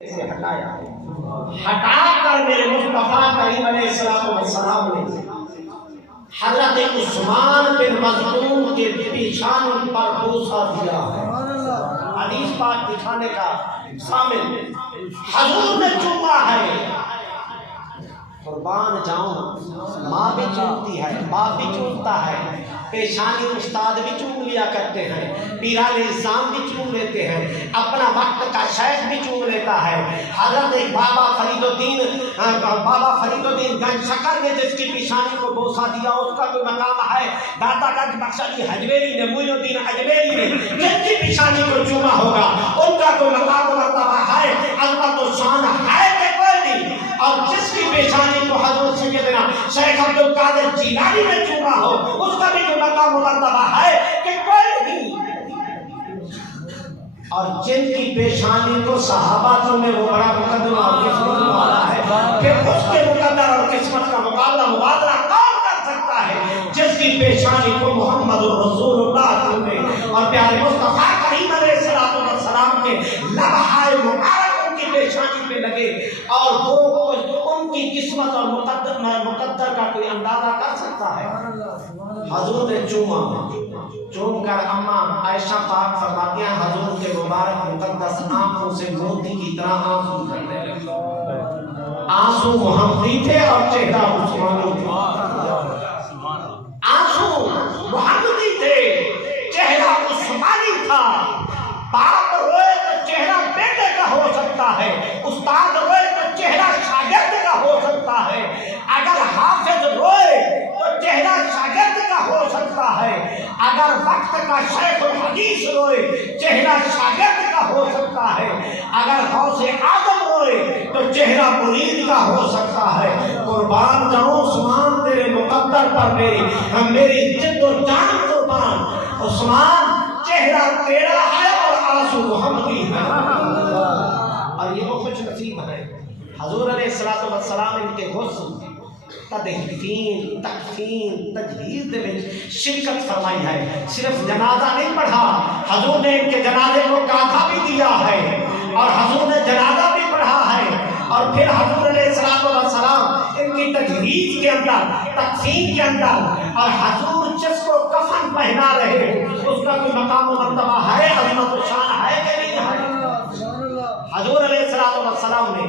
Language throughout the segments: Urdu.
سے ہٹا کر میرے مصطفیٰ کریم علیہ السلام نے حضرت عثمان بن مظعون کے پیشانی پر بوسہ دیا ہے۔ حدیث پاک دکھانے کا شامل حضور نے چوما ہے۔ قربان جاؤں، ماں بھی چومتی ہے، باپ بھی چومتا ہے، پیشانی استاد بھی چوم لیا کرتے ہیں، پیران اسلام بھی چوم لیتے ہیں، اپنا وقت کا شیخ بھی چوم لیتا ہے۔ حضرت بابا فرید الدین گنج شکر نے جس کی پیشانی کو بوسہ دیا اس کا کوئی مقام ہے؟ داتا گنج بخش علی حجویری نے، معین الدین اجمیری نے جن کی پیشانی کو چوما ہوگا ان کا کوئی مقام و مرتبہ ہے، عظمت و شان ہے کہ کوئی نہیں؟ اور جس کی پیشانی کو حضرت سیدنا شیخ عبد القادر جیلانی نے چوما ہو اس کا بھی کوئی مقام و مرتبہ ہے کہ کوئی نہیں؟ اور جن کی پیشانی کو صحابہ چومے وہ بڑا مقدمہ اور قسمت والا ہے، پھر اس کے مقدر اور قسمت کا مقابلہ مبادلہ کون کر سکتا ہے؟ جس کی پیشانی کو محمد رسول اللہ چومے اور پیارے مصطفیٰ کریم علیہ السلام کے لمحہ مبارک پیشانی پہ لگے اور وہ ان کی قسمت اور مقدر کا کوئی اندازہ کر سکتا ہے؟ حضور نے چوم کر اماں عائشہ پاک فرماتی ہیں حضور کے مبارک مقدس آنکھوں سے موتی کی طرح آنسو جھرنے لگے۔ آنسو محمدی تھے اور چہرہ عثمانی تھا۔ آنسو محمدی تھے، چہرہ عثمانی تھا۔ باپ روئے تو چہرہ بیٹے کا ہو سکتا ہے، استاد روئے تو چہرہ شاگرد کا ہو سکتا ہے، اگر حافظ روئے تو چہرہ شاگرد کا ہو سکتا ہے، اگر وقت کا شیخ الحدیث روئے چہرہ شاگرد کا ہو سکتا ہے، اگر غوث اعظم روئے تو چہرہ مرید کا ہو سکتا ہے۔ قربان جاؤں عثمان تیرے مقدر پر میری جد و جان قربان۔ عثمان چہرہ تیرا ہے اور آنسو محمدی ہے، اور یہ وہ خوش نصیب ہے۔ حضور علیہ السلام ان کے غسل، تدفین، تکفین، تجہیز دے شرکت فرمائی ہے۔ صرف جنازہ نہیں پڑھا، حضور نے ان کے جنازے کو کاندھا بھی دیا ہے اور حضور نے جنازہ بھی پڑھا ہے، اور پھر حضور علیہ السلام ان کی تجہیز کے اندر، تکفین کے اندر، اور حضور جس کو کفن پہنا رہے اس کا کوئی مقام و مرتبہ ہے، عظمت و شان ہے کہ نہیں ہے؟ حضور علیہ السلام نے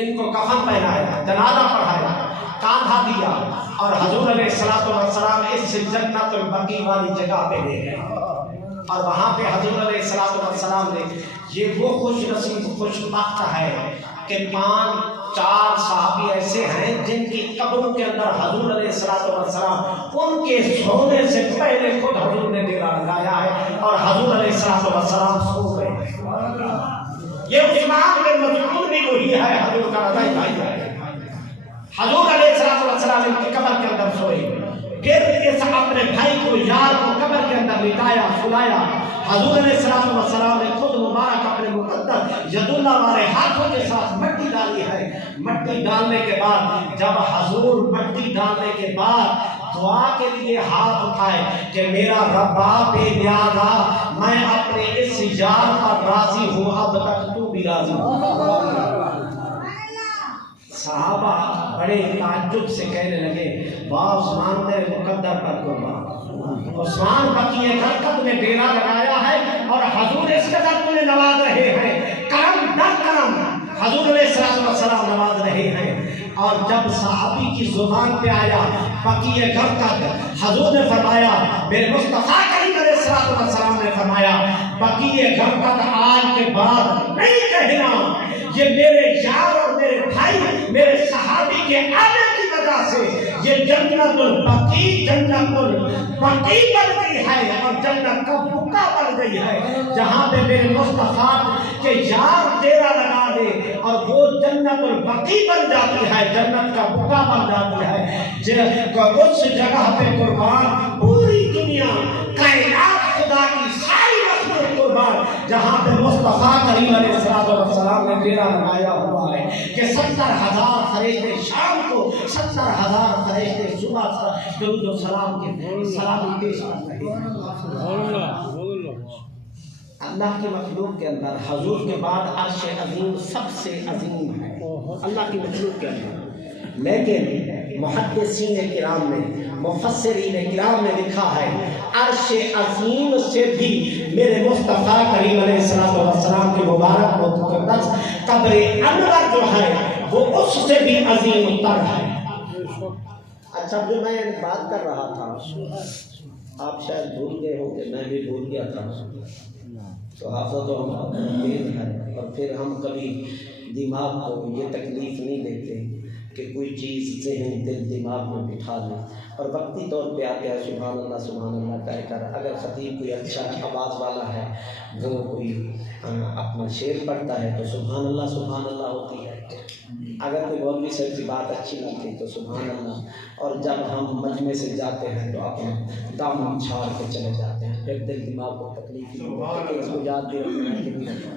ان کو کفن پہنایا، جنازہ پڑھایا، کاندھا دیا، اور حضور علیہ السلام اس جنت البقیع والی جگہ پہ لے گئے، اور وہاں پہ حضور علیہ السلام نے یہ وہ خوش نصیب خوش بخت ہے کہ 5-4 صحابی ایسے ہیں جن کی قبروں کے اندر حضور علیہ السلام ان کے سونے سے پہلے خود حضور نے ڈیرا لگایا ہے اور حضور علیہ السلام سو گئے۔ یہ عثمان بن مظعون بھی وہی ہے، حضور کا رضائی بھائی ہے۔ حضور علیہ السلام ان کی قبر کے اندر سوئے، پھر اس اپنے بھائی کو یار کو قبر کے اندر لٹایا، سلایا۔ حضور علیہ السلام نے خود مبارک اپنے مقدس ید اللہ والے ہاتھوں کے ساتھ مٹی ڈالی ہے۔ مٹی ڈالنے کے بعد جب حضور مٹی ڈالنے کے بعد دعا کے لیے ہاتھ اٹھائے کہ میرا ربا بے نیازا میں اپنے اس یار پر راضی ہوں، اب تک تو بھی راضی ہوں۔ صحابہ بڑے تعجب سے کہنے لگے واہ عثمان تیرے مقدر پر قربان۔ عثمان بقیع غرقد میں ڈیرا لگایا ہے اور حضور اس قدر تمہیں نواز رہے ہیں، کرم در کرم حضور علیہ السلام نواز رہے ہیں۔ اور جب صحابی کی زبان پہ آیا بقیع غرقد، حضور نے فرمایا، میرے مصطفیٰ کریم علیہ السلام نے فرمایا بقیع غرقد آج کے بعد نہیں کہنا یہ میرے یار اور میرے بھائی میرے صحابی کے آنے کی وجہ سے یہ جنت البقیع بن گئی ہے اور جنت کا بقا بن گئی ہے، جہاں پہ میرے مصطفیٰ کے یار ڈیرا لگا دے اور وہ جنت البقیع بن جاتی ہے، جنت کا بقا بن جاتی ہے۔ اس جگہ پہ قربان پوری دنیا کائنات خدا کی ساری مخلوق قربان، جہاں پہ مصطفیٰ کریم علیہ السلام نے ڈیرا لگایا ہوا ہے کہ 70,000 فرشتے شام کو 70,000 فرشتے صبح درود و سلام کے سلامی پیش کرتے ہیں۔ اللہ کی مخلوق کے اندر حضور کے بعد عرش عظیم سب سے عظیم ہے اللہ کی مخلوق کے اندر، لیکن محدثین کرام نے مفسرین کرام نے لکھا ہے عرش عظیم سے بھی میرے مصطفیٰ کریم علیہ السلام کی مبارک مقدس قبر انور جو ہے وہ اس سے بھی عظیم تر ہے۔ اچھا جو میں بات کر رہا تھا آپ شاید بھول گئے ہو کہ میں بھی بھول گیا تھا، تو حافظ تو ہم دین ہے، اور پھر ہم کبھی دماغ کو یہ تکلیف نہیں دیتے کہ کوئی چیز ذہن دل دماغ میں بٹھا لیں، اور وقتی طور پہ آتے ہیں سبحان اللہ کہہ کر اگر خطیب کوئی اچھا آواز والا ہے وہ کوئی اپنا شعر پڑھتا ہے تو سبحان اللہ ہوتی ہے، اگر کوئی مولوی سے کی بات اچھی لگتی تو سبحان اللہ، اور جب ہم مجمع سے جاتے ہیں تو اپنا دامن چھاڑ کے چلے جاتے ہیں، پھر دل دماغ کو تکلیف نہیں ہوتی کہ اس کو یاد بھی رکھنا ہے۔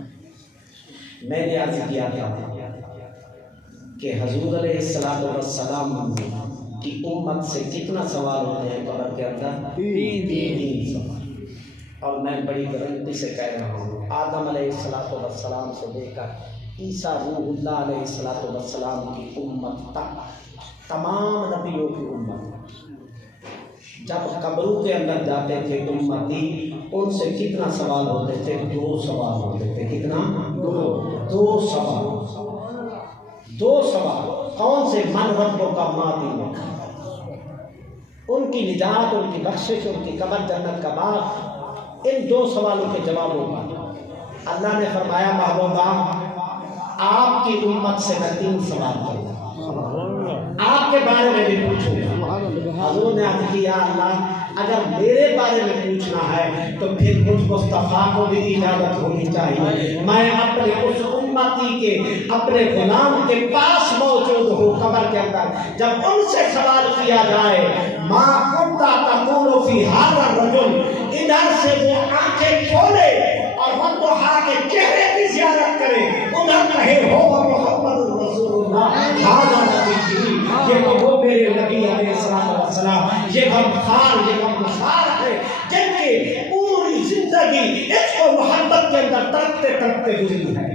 میں نے عرض کیا تھا کہ حضور علیہ السلام کی امت سے کتنا سوال ہوتے ہیں قبر کے اندر؟ تین سوال، اور میں بڑی گارنٹی سے کہہ رہا ہوں آدم علیہ السلام سے لے کر عیسیٰ روح اللہ علیہ السلام کی امت تک تمام نبیوں کی امت جب قبروں کے اندر جاتے تھے امتی ان سے کتنا سوال ہوتے تھے؟ 2 سوال ہوتے تھے۔ کتنا؟ 2 سوال۔ کون سے؟ من ربوں کا ماتی، ان کی نجات، ان کی بخشش، ان کی قبر جنت کا باغ، ان 2 سوالوں کے جواب ہوگا۔ اللہ نے فرمایا محبوبہ آپ کی امت سے میں 3 سوال کروں گا، آپ کے بارے میں بھی پوچھوں گا۔ حضور نے عرض کیا اللہ اگر میرے بارے میں پوچھنا ہے تو پھر مجھ مصطفیٰ کو بھی اجازت ہونی چاہیے، میں اپنے اس امتی کے اپنے غلام کے پاس موجود ہوں قبر کے اندر، جب ان سے سوال کیا جائے ما كنت تقول في هذا الرجل، ادھر سے وہ آنکھیں کھولے اور والضحیٰ کے چہرے کی زیارت کرے، ادھر کہے ہو محمد رسول اللہ هذا نبی، یہ تو وہ میرے نبی علیہ السلام، یہ غمخوار، یہ غمگسار ہے جن کی پوری زندگی عشق و محبت کے اندر تڑپتے گزری ہے۔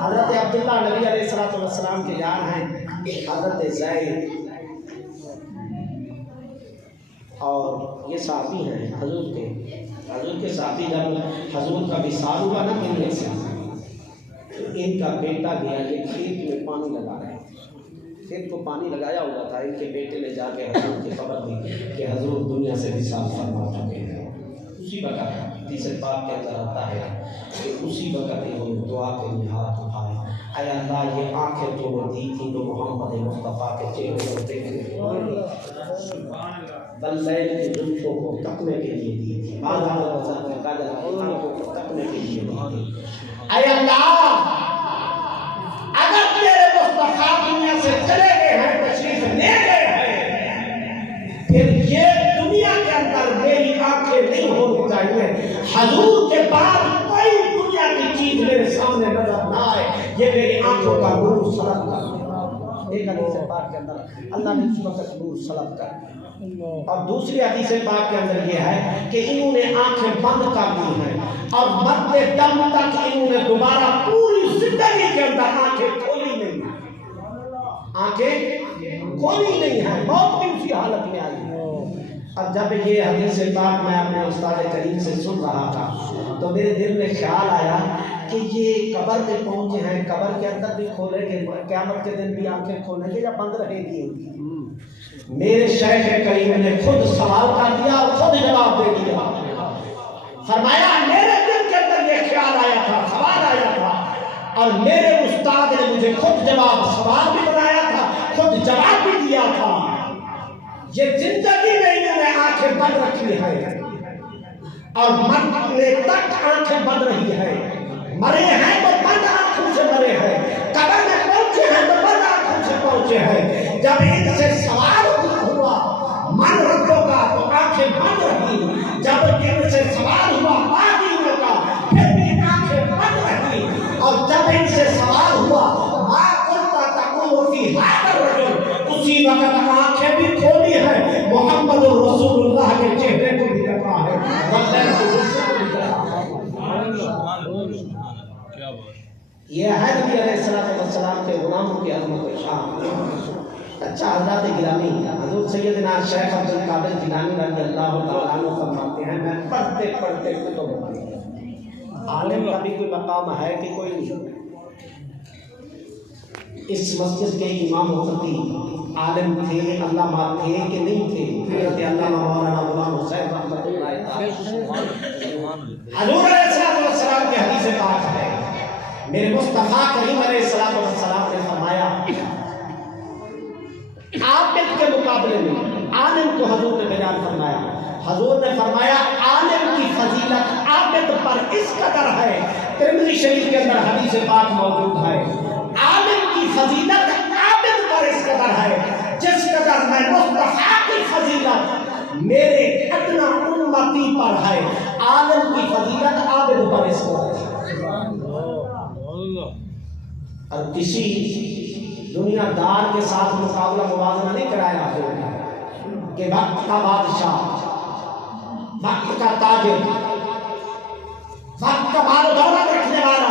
حضرت عبداللہ نبی علیہ السلام کے یار ہیں، حضرت زید، اور یہ صحابی ہیں حضور کے صحابی۔ جب حضور کا وصال ہوا نا ملنے سے، تو ان کا بیٹا گیا، یہ کھیت میں پانی لگا رہے تھے، کھیت کو پانی لگایا ہوا تھا، ان کے بیٹے نے جا کے حضور کی خبر دی کہ حضور دنیا سے وصال فرما چکے ہیں۔ اسی وقت حدیث پاک کے اندر آتا ہے کہ اسی وقت انہوں نے دعا کے لیے ہاتھ اٹھائے، اے اللہ یہ آنکھیں تو نے دی تھی تو محمد مصطفیٰ کے چہرے کو دیکھنے کے لیے، بلیل کی زلفوں کو تکنے کے لیے دی تھی، آدھا وزن میں کاجل کی آنکھوں کو تکنے کے لیے دی تھی۔ اے اللہ اگر تیرے مصطفیٰ دنیا سے چلے گئے ہیں، تشریف لے گئے ہیں، پھر یہ دنیا کے اندر میری آنکھیں نہیں ہونی چاہیے، حضور کے بعد کوئی دنیا کی چیز میرے سامنے نظر نہ آئے، یہ میری آنکھوں کا نور سلب کر۔ ایک حدیث پاک کے اندر اللہ نے اس وقت نور سلب کر، اور دوسری حدیث پاک کے اندر یہ ہے کہ انہوں نے آنکھیں بند کر دی ہیں اور مرتے دم تک انہوں نے دوبارہ پوری زندگی کے اندر آنکھیں کھولی نہیں ہیں، آنکھیں کھولی نہیں ہیں، موت بھی اسی حالت میں آئی ہے۔ اب جب یہ حدیث پاک میں اپنے استاد کریم سے سن رہا تھا تو میرے دل میں خیال آیا کہ یہ قبر پہ پہنچے ہیں، قبر کے اندر بھی کھولے گے، قیامت کے دن بھی آنکھیں کھولیں گے یا بند رہے گی ان کی؟ میرے شیخ کریم نے خود سوال کر دیا اور خود جواب دے دیا، فرمایا میرے دل کے اندر یہ خیال آیا تھا، سوال آیا تھا، اور میرے استاد نے مجھے خود جواب سوال بھی بنایا تھا، خود جواب بھی دیا تھا۔ یہ زندگی میں انہوں نے آنکھیں بند رکھی ہے اور مرنے تک آنکھیں بند رہی ہے، مرے ہیں تو بند آنکھوں سے مرے ہیں، قبر میں پہنچے ہیں تو بند آنکھوں سے پہنچے ہیں۔ جب ان سے سوال ہوا من ربوں کا تو آنکھیں بند رہی، جب ان سے سوال ہوا مادینوں کا پھر بھی آنکھیں بند رہی، اور جب ان سے سوال ہوا ما كنت تقول في هذا الرجل، اسی وقت آنکھیں بھی کھولی ہے، محمد رسول اللہ کے چہرے کو بھی دیکھا ہے، واللہ کو بھی دیکھا ہے۔ یہ ہے نبی علیہ السلام کے غلاموں کی عظمت و شان۔ اچھا حضرات گرامی، حضور سیدنا شیخ عبد القادر جیلانی رضی اللہ تعالیٰ عنہ فرماتے ہیں، میں پڑھتے پڑھتے کتب عالم کا بھی کوئی مقام ہے کہ کوئی نہیں؟ اس مسجد کے امام مفتی عالم تھے، علامہ تھے کہ نہیں تھے؟ حضرت علامہ مولانا غلام حسین رحمۃ اللہ تعالیٰ۔ حضور علیہ السلام کی حدیث پاک ہے، میرے مصطفیٰ کریم علیہ السلام نے فرمایا عابد کے مقابلے میں عالم کو حضور نے بیان فرمایا۔ حضور نے فرمایا عالم کی فضیلت عابد پر اس قدر ہے، ترمذی شریف کے اندر حدیث پاک موجود ہے، عالم کی فضیلت عابد پر اس قدر ہے جس قدر میں مصطفیٰ کی فضیلت میرے ادنا امتی پر ہے، عالم کی فضیلت عابد پر اس قدر ہے۔ اور کسی دنیا دار کے ساتھ مقابلہ موازنہ نہیں کرایا ہے کہ وقت کا بادشاہ، وقت کا تاجر، وقت کا مال و دولت رکھنے والا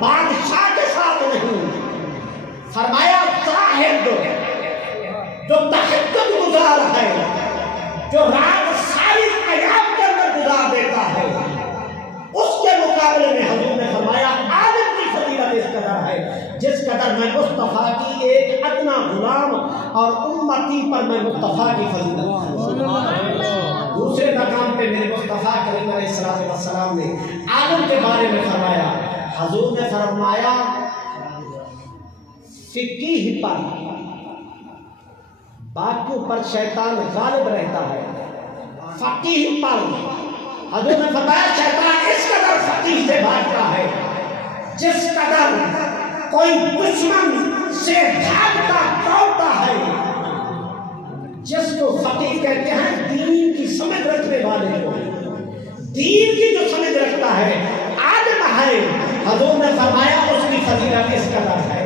بادشاہ کے ساتھ نہیں، فرمایا زاہد جو تہجد گزار ہے، جو رات ساری قیام کے اندر گزار دیتا ہے، اس کے مقابلے میں حضور نے فرمایا عالم کی فضیلت اس قدر ہے جس قدر میں مصطفیٰ کی ایک ادنا غلام اور امتی پر میں مصطفیٰ کی فضیلت۔ دوسرے مقام پہ میرے مصطفیٰ کریم علیہ السلام نے عالم کے بارے میں فرمایا، حضور نے فرمایا فقیہ پر باقیوں پر شیطان غالب رہتا ہے، فقیہ پر حضور نے فرمایا شیطان اس قدر فقیہ سے بھاگتا ہے جس قدر کوئی دشمن سے بھاگتا دوڑتا ہے، جس کو فقیہ کہتے ہیں دین کی سمجھ رکھنے والے کو، دین کی جو سمجھ رکھتا ہے، عالم ہے، حضور نے فرمایا اس کی فضیلت اس قدر ہے۔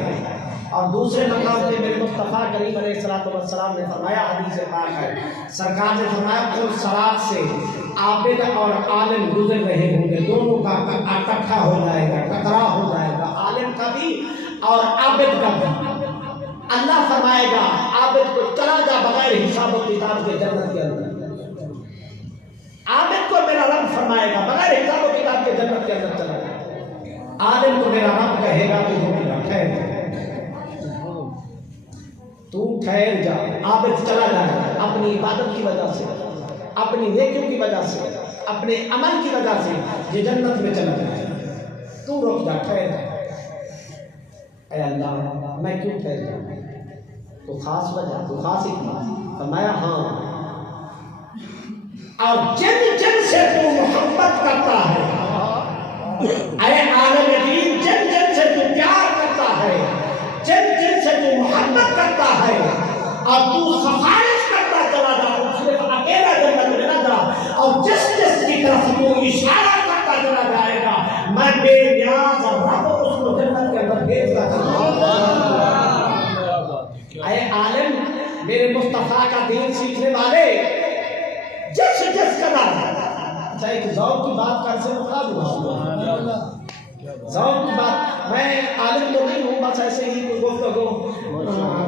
اور دوسرے مقام پہ میرے مصطفیٰ کریم علیہ السلام نے فرمایا، حدیث پاک ہے، سرکار نے فرمایا پل صراط سے عابد اور عالم گزر رہے ہوں گے، دونوں کا اکٹھا ہو جائے گا، ٹکراؤ ہو جائے گا، عالم کا بھی اور عابد کا بھی۔ اللہ فرمائے گا عابد کو چلا جا بغیر حساب و کتاب کے جنت کے اندر، عابد کو میرا رب فرمائے گا بغیر حساب و کتاب کے جنت کے اندر چلا جا، عالم کو میرا رب کہے گا تو ٹھہر جا، عابد چلا جائے اپنی عبادت کی وجہ سے، اپنی نیکیوں کی وجہ سے، اپنے عمل کی وجہ سے یہ جنت میں چلا جائے، تو رک جا، ٹھہر جا۔ اے اللہ میں کیوں ٹھہر جاؤں؟ تو خاص وجہ، تو خاص حکمت؟ فرمایا ہاں، اور جن جن سے تو محبت کرتا ہے، اے عالم دین، جن جن سے تو پیار کرتا ہے، جن جن سے تو محبت کرتا ہے، اور تو سفارش کرتا چلا جا، صرف اکیلا جنت میں نہ جا، اور جس جس کی طرف تو اشارہ کرتا چلا جائے گا، میں بے نیاز رب اس کو جنت کے اندر بھیجتا چلا۔ اے عالم، میرے مصطفیٰ کا دین سیکھنے والے، جس جس قدر، اچھا ایک ذوق کی بات کر سے بتا دوں، ذوق کی بات، میں عالم تو نہیں ہوں، بس ایسے ہی گفتگو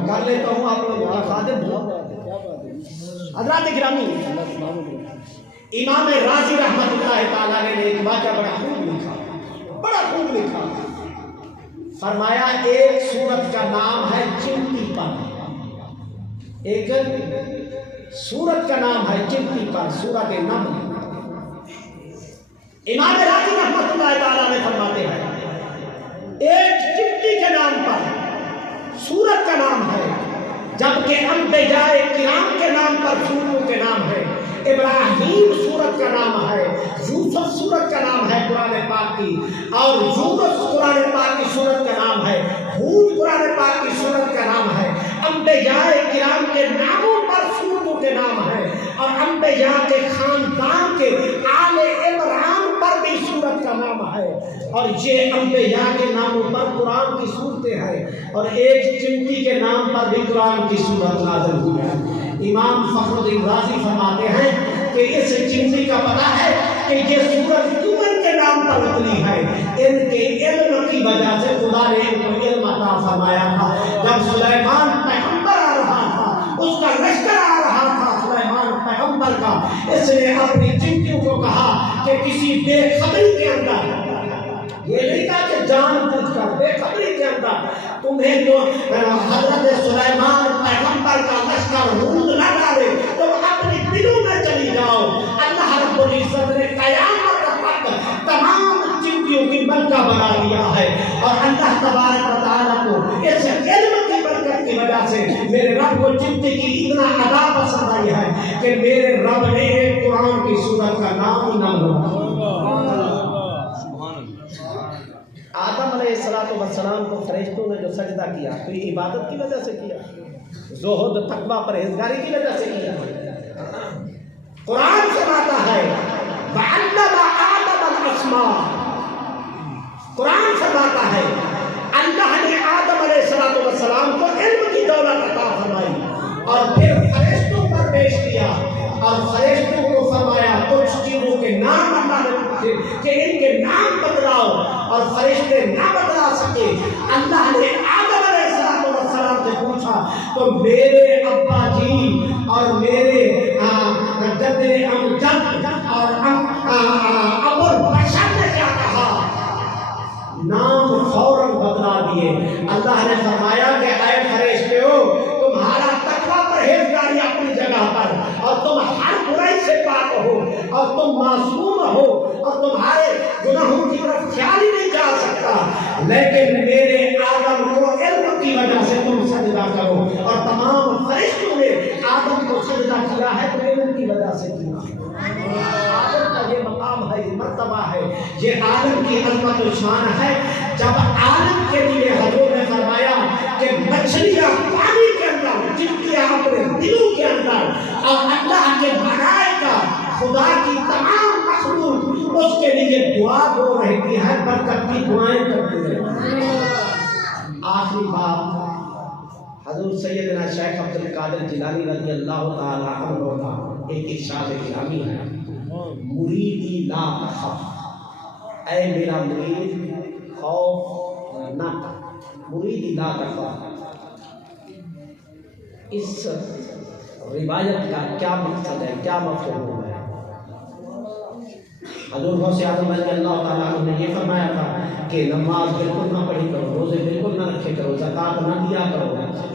کر لیتا ہوں، آپ لوگوں کا خادم ہوں۔ حضرات گرامی، امام راضی رحمۃ اللہ تعالیٰ نے ایک واقعہ بڑا خوب لکھا، فرمایا ایک سورت کا نام ہے چمٹی پر، ایک سورت کا نام ہے چمٹی پر، سورت نمل۔ امام راضی رحمۃ اللہ تعالیٰ نے فرماتے ہیں ایک چمٹی کے نام پر سورت کا نام ہے، جبکہ انبیاء کرام کے نام پر سورتوں کے نام ہے۔ ابراہیم سورت کا نام ہے، یوسف سورت کا نام ہے قرآن پاک کی، اور یونس قرآن پاک کی سورت کا نام ہے، ہود قرآن پاک کی سورت کا نام ہے۔ انبیاء کرام کے ناموں پر سورتوں کے نام ہے، اور انبیاء کے خاندان کے آل عمران پر بھی سورت کا نام ہے، اور یہ انبیاء کے ناموں پر قرآن کی صورتیں ہیں، اور ایک چمٹی کے نام پر بھی قرآن کی صورت نازل ہوئی ہے۔ امام فخر الدین رازی فرماتے ہیں کہ اس چمٹی کا پتہ ہے کہ یہ سورت تمن کے نام پر اتری ہے، ان کے علم کی وجہ سے خدا نے ان کو علم عطا فرمایا تھا۔ جب سلیمان پیغمبر آ رہا تھا، اس کا لشکر آ رہا تھا سلیمان پیغمبر کا، اس نے اپنی چمٹیوں کو کہا کہ کسی بے خبری کے اندر، یہ نہیں کہا کہ جان بوجھ کر، بے خبری کے اندر تمہیں جو حضرت سلیمان پیغمبر کا لشکر رود نہ ڈالے، تم اپنی دلوں میں چلی جاؤ۔ اللہ رب العزت نے قیامت تک تمام چمٹیوں کی ملکہ بنا دیا ہے، اور اللہ تبارک و تعالیٰ کو اس علم کی برکت کی وجہ سے میرے رب کو چمٹی کی اتنا ادا پسند آئی ہے کہ میرے رب نے ایک قرآن کی سورت کا نام ہی نہ لیا۔ آدم علیہ السلام کو فرشتوں نے جو سجدہ کیا تو یہ عبادت کی وجہ سے کیا، زہد تقوی پرہیزگاری کی وجہ سے کیا۔ قرآن فرماتا ہے وَعَلَّمَ آدَمَ الْأَسْمَاءَ، قرآن فرماتا ہے اللہ نے آدم علیہ السلام کو علم کی دولت عطا فرمائی اور پھر فرشتوں پر پیش کیا، اور فرشتوں کو فرمایا کچھ چیزوں کے نام اللہ نے پوچھے کہ ان کے نام بتلاؤ، اور فرشتے نہ بتلا سکے۔ اللہ نے آدم علیہ السلام سے پوچھا تو میرے ابا جی اور میرے جد امجد اور ابو البشر نے کیا کہا، نام فوراً بدلا دیے۔ اللہ نے فرمایا کہ اے فرشتو، تمہارا تقویٰ پرہیزگاری اپنی جگہ پر، اور تم ہر برائی سے پاک ہو، اور تم معصوم ہو، اور تمہارے گناہوں کی طرف خیال ہی نہیں جا سکتا، لیکن میرے آدم کو علم کی وجہ سے تم سجدہ کرو، اور تمام فرشتوں نے آدم کو سجدہ کیا ہے تو علم کی وجہ سے کیا۔ آدم کا یہ مقام ہے، یہ مرتبہ ہے، یہ عالم کی عظمت و شان ہے۔ جب عالم کے لیے حضور نے فرمایا کہ مچھلیاں پانی کے اندر، چٹیاں اپنے دلوں کے اندر، اور اللہ کے ملائکہ خدا کی تمام مخلوق اس کے لیے دعا دو رہتی ہے، برکت کی دعائیں کرتی رہتی ہے۔ آخری بات حضور سیدنا شیخ عبد القادر جیلانی رضی اللہ تعالیٰ عنہ کا ایک ارشاد گرامی ہے، مریدی لا تخف، اے میرا مرید خوف نہ کر، مریدی لا تخف۔ اس روایت کا کیا مقصد ہے، کیا مفہوم ہے؟ حضور غوث اعظم رضی اللہ تعالیٰ عنہ نے یہ فرمایا تھا کہ نماز بالکل نہ پڑھی کرو، روزے بالکل نہ رکھے کرو، زکوٰۃ نہ دیا کرو،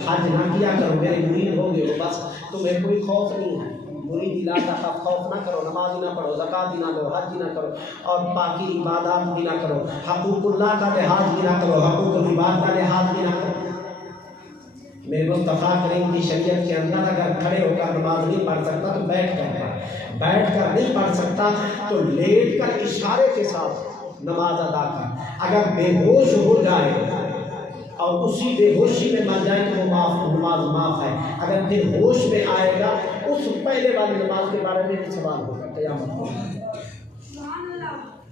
حج نہ کیا کرو، میرے مرید ہو گئے ہو، بس تمہیں کوئی خوف نہیں ہے۔ مرید لا تخف، خوف نہ کرو، نماز ہی نہ پڑھو، زکوٰۃ ہی نہ دو، حج ہی نہ کرو، اور باقی عبادات بھی نہ کرو، حقوق اللہ کا لحاظ بھی نہ کرو، حقوق العباد کا لحاظ بھی نہ کرو۔ میرے مصطفیٰ کریم کی شریعت کے اندر اگر کھڑے ہو کر نماز نہیں پڑھ سکتا تو بیٹھ کر پڑھ، بیٹھ کر نہیں پڑھ سکتا تو لیٹ کر اشارے کے ساتھ نماز ادا کر۔ اگر بے ہوش ہو جائے اور اسی بے ہوشی میں مر جائے تو وہ نماز معاف ہے۔ اگر پھر ہوش میں آئے گا اس پہلے والی نماز کے بارے میں بھی سوال ہوگا قیامت کو۔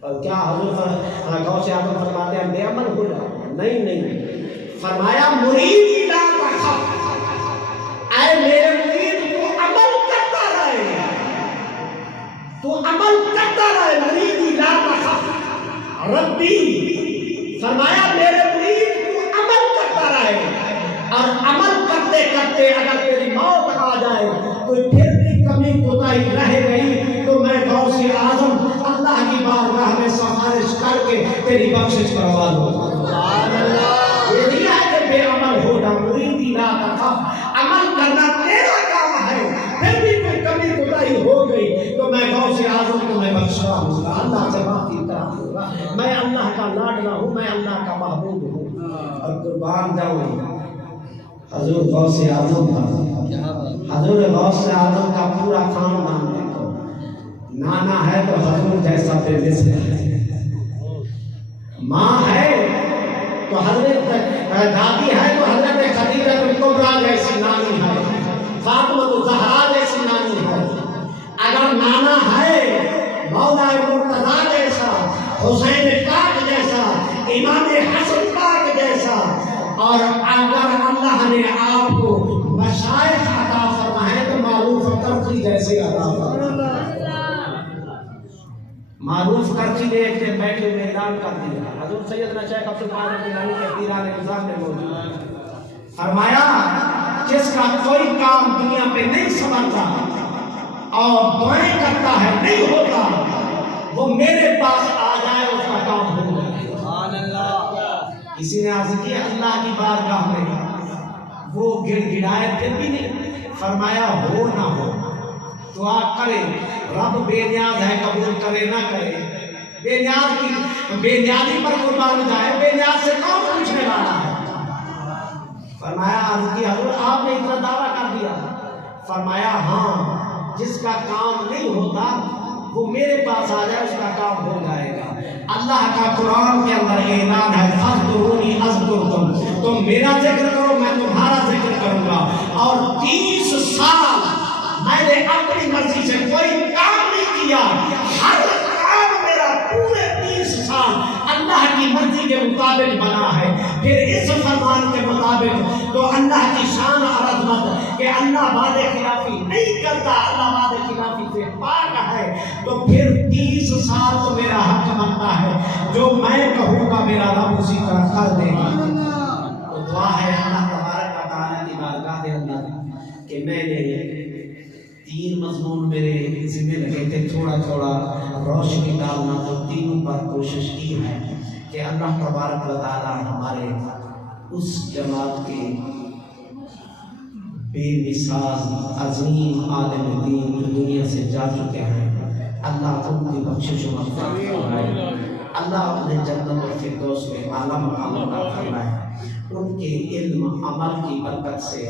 اور کیا حضور غوث اعظم فرماتے ہیں بے عمل ہو جاؤ؟ نہیں، فرمایا مرید لا تخف، اے میرے مرید تو عمل کرتا رہے، تو عمل کرتا رہے، مرید لا تخف ربی، فرمایا میرے مرید تو عمل کرتا رہے، اور عمل کرتے کرتے اگر تیری موت آ جائے تو پھر بھی کمی کوتاہی رہ گئی تو میں غوث اعظم اللہ کی بارگاہ میں سفارش کر کے تیری بخشش کروا دوں۔ یہ نہیں ہے کہ بے عمل ہو جا، مریدی لا تخف، عمل کرنا تیرا کام ہے، پھر بھی کوئی کمی کوتاہی ہو گئی تو میں غوث اعظم کو میں بخشوا دوں گا، اللہ سے معافی کروں گا۔ میں اللہ کا لاڈلا ہوں، میں اللہ کا محبوب ہوں، اور قربان جاؤں حضور غوث اعظم کا، حضور غوث اعظم کا پورا خاندان دیکھو، نانا ہے تو حضور جیسا بے مثل ہے، ماں ہے تو حضرت دادی ہے تو حضرت خدیجہ کبریٰ جیسی نانی ہے، فاطمہ الزہرا جیسی نانی ہے۔ اگر نانا ہے مولا مرتضیٰ جیسا، حسین پاک جیسا، امام حسن پاک جیسا، اور اگر اللہ نے آپ کو مشائخ عطا فرمائے تو معروف ترقی جیسے عطا فرمائے۔ معروف کرچی لے کے بیٹھے ہوئے اعلان کر دیا. حضرت سیدنا شیخ عبد القادر جیلانی کے دیران نظام میں موجود ہے. فرمایا جس کا کوئی کام دنیا پہ نہیں سمجھتا اور دعائیں کرتا ہے نہیں ہوتا، وہ میرے پاس آ جائے اس کا کام ہو جائے. سبحان اللہ. کسی نے عرض کیا اللہ کی بارگاہ میں وہ گڑ گڑائے پھر بھی نہیں. فرمایا ہو نہ ہو دعا کرے، رب بے نیاز ہے، قبول کرے نہ کرے. بے نیازی پر قربان جائے، بے نیاز سے کون پوچھنے والا ہے. فرمایا عرض کی حضرت آپ نے اتنا دعویٰ کر دیا. فرمایا ہاں جس کا کام نہیں ہوتا وہ میرے پاس آ جائے اس کا کام ہو جائے گا. اللہ کا قرآن کے اندر اعلان ہے فاذکرونی اذکرکم، تم میرا ذکر کرو میں تمہارا ذکر کروں گا. اور 30 سال میں نے اپنی مرضی سے کوئی کام نہیں کیا، ہر کام میرا پورے 30 سال اللہ کی مرضی کے مطابق بنا ہے. پھر اس فرمان کے مطابق تو اللہ کی شان اور عظمت کہ اللہ وعدے خلافی نہیں کرتا، اللہ وعدے خلافی سے پاک ہے. تو پھر 30 سال تو میرا حق بنتا ہے، جو میں کہوں گا میرا رب اسی طرح کر دے گا. تو دعا ہے اللہ تبارک و تعالیٰ کی بارگاہ کے اندر کہ میں نے 3 مضمون میرے ذمہ لگے تھے، تھوڑا تھوڑا روشنی ڈالنا تو تینوں پر کوشش کی ہے کہ اللہ تبارک و تعالیٰ ہمارے اس جماعت کے بے مثال عظیم عالم دین جو دنیا سے جا چکے ہیں، اللہ ان کی بخشش و مغفرت فرمائے. اللہ اپنے جنت الفردوس میں اعلیٰ مقام عطا فرمائے. ان کے علم عمل کی برکت سے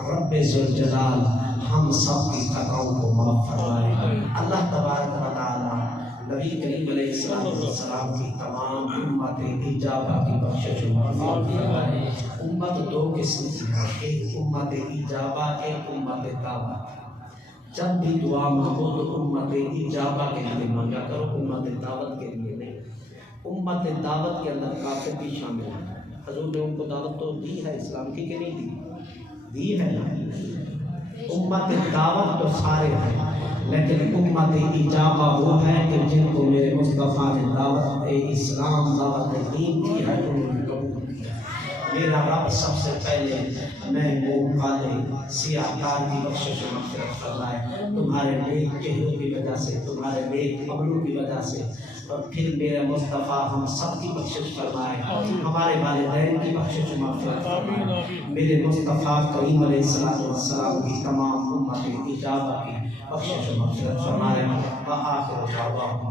رب ذوالجلال ہم سب کی خطاؤں کو معاف فرمائے. اللہ تبارک و تعالیٰ نبی کریم علیہ السلام کی تمام امت اجابہ کی بخشش و مغفرت فرمائے. امت 2 قسم کی ہے، ایک امت اجابہ، ایک امت دعوت. جب بھی دعا مانگو تو امت اجابہ کے لیے مانگا کرو، امت دعوت کے لیے نہیں. امت دعوت کے اندر کافر بھی شامل ہے. حضور نے ان کو دعوت تو دی ہے اسلام کی کہ نہیں دی ہے نا. امت دعوت تو سارے ہیں، لیکن امت اجابہ وہ ہے کہ جن کو میرے مصطفیٰ نے دعوت اسلام دعوت دین کی ہے انہوں نے قبول کیا. میرا رب سب سے پہلے میں وہ کالے سیاہ کار کی بخشش و مغفرت فرمائے تمہارے نیک چہروں کی وجہ سے، تمہارے نیک عملوں کی وجہ سے. اور پھر میرے مصطفیٰ ہم سب کی بخشش فرمائے، ہمارے والدین کی بخشش و مغفرت فرمائے. میرے مصطفیٰ کریم علیہ السلام کی تمام امت اجابہ کی بخشش و مغفرت فرمائے. وآخر دعواہم